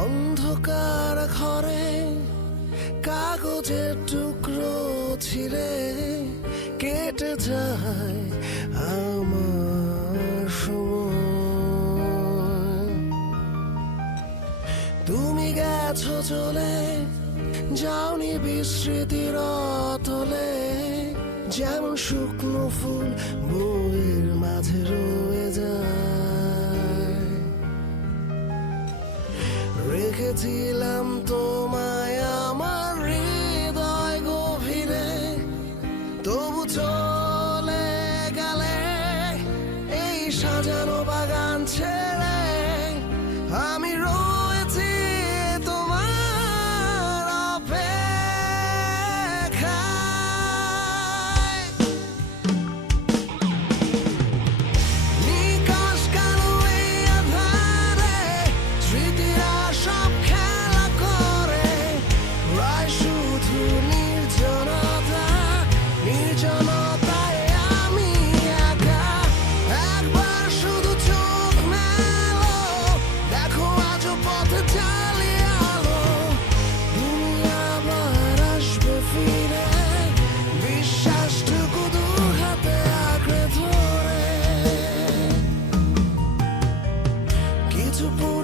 অন্ধকার ঘরে কাগজের টুকরো ছিঁড়ে কেটে যায় আমার তুমি গেছো চলে, যাওনি বিস্মৃতির তলে যেমন শুকনো ফুল বইয়ের মাঝে রয়ে যায়। রেখেছিলাম তোমায় আমার হৃদয় গভীরে। তবু চল to pull